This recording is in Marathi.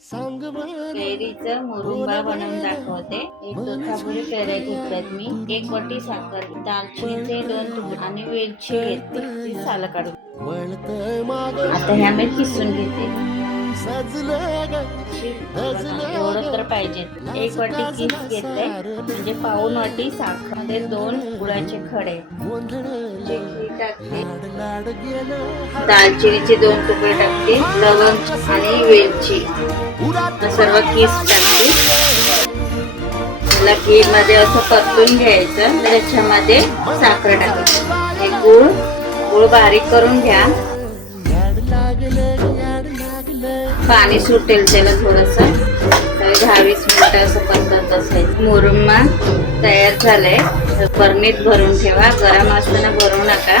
कैरीचं मुरुंबा बनवून दाखवते। एक तोतापुरी कैऱ्या घेतल्यात मी, एक वाटी साखर, दालचिनीचे 2 तुकडे आणि वेलची घेतली, ती साल काढून। आता ह्या मी किसून घेते। एवढं तर पाहिजे। एक वाटी किस घेतले, म्हणजे पाऊण वाटी साखर मध्ये 2 गुळाचे खडे टाकते, दालचिनीचे 2 तुकडे टाकते, लवंग आणि वेलची सर्व किस टाकते। त्याला घी मध्ये असं परतून घ्यायचं, त्याच्यामध्ये साखर टाकायची, गुळ बारीक करून घ्या, पाणी सुटेल त्याला थोडस, 10-20 मिनिटं असं परतत असेल। मुरुंबा तयार झालाय, बरणीत भरून ठेवा, गरम असताना भरू नका।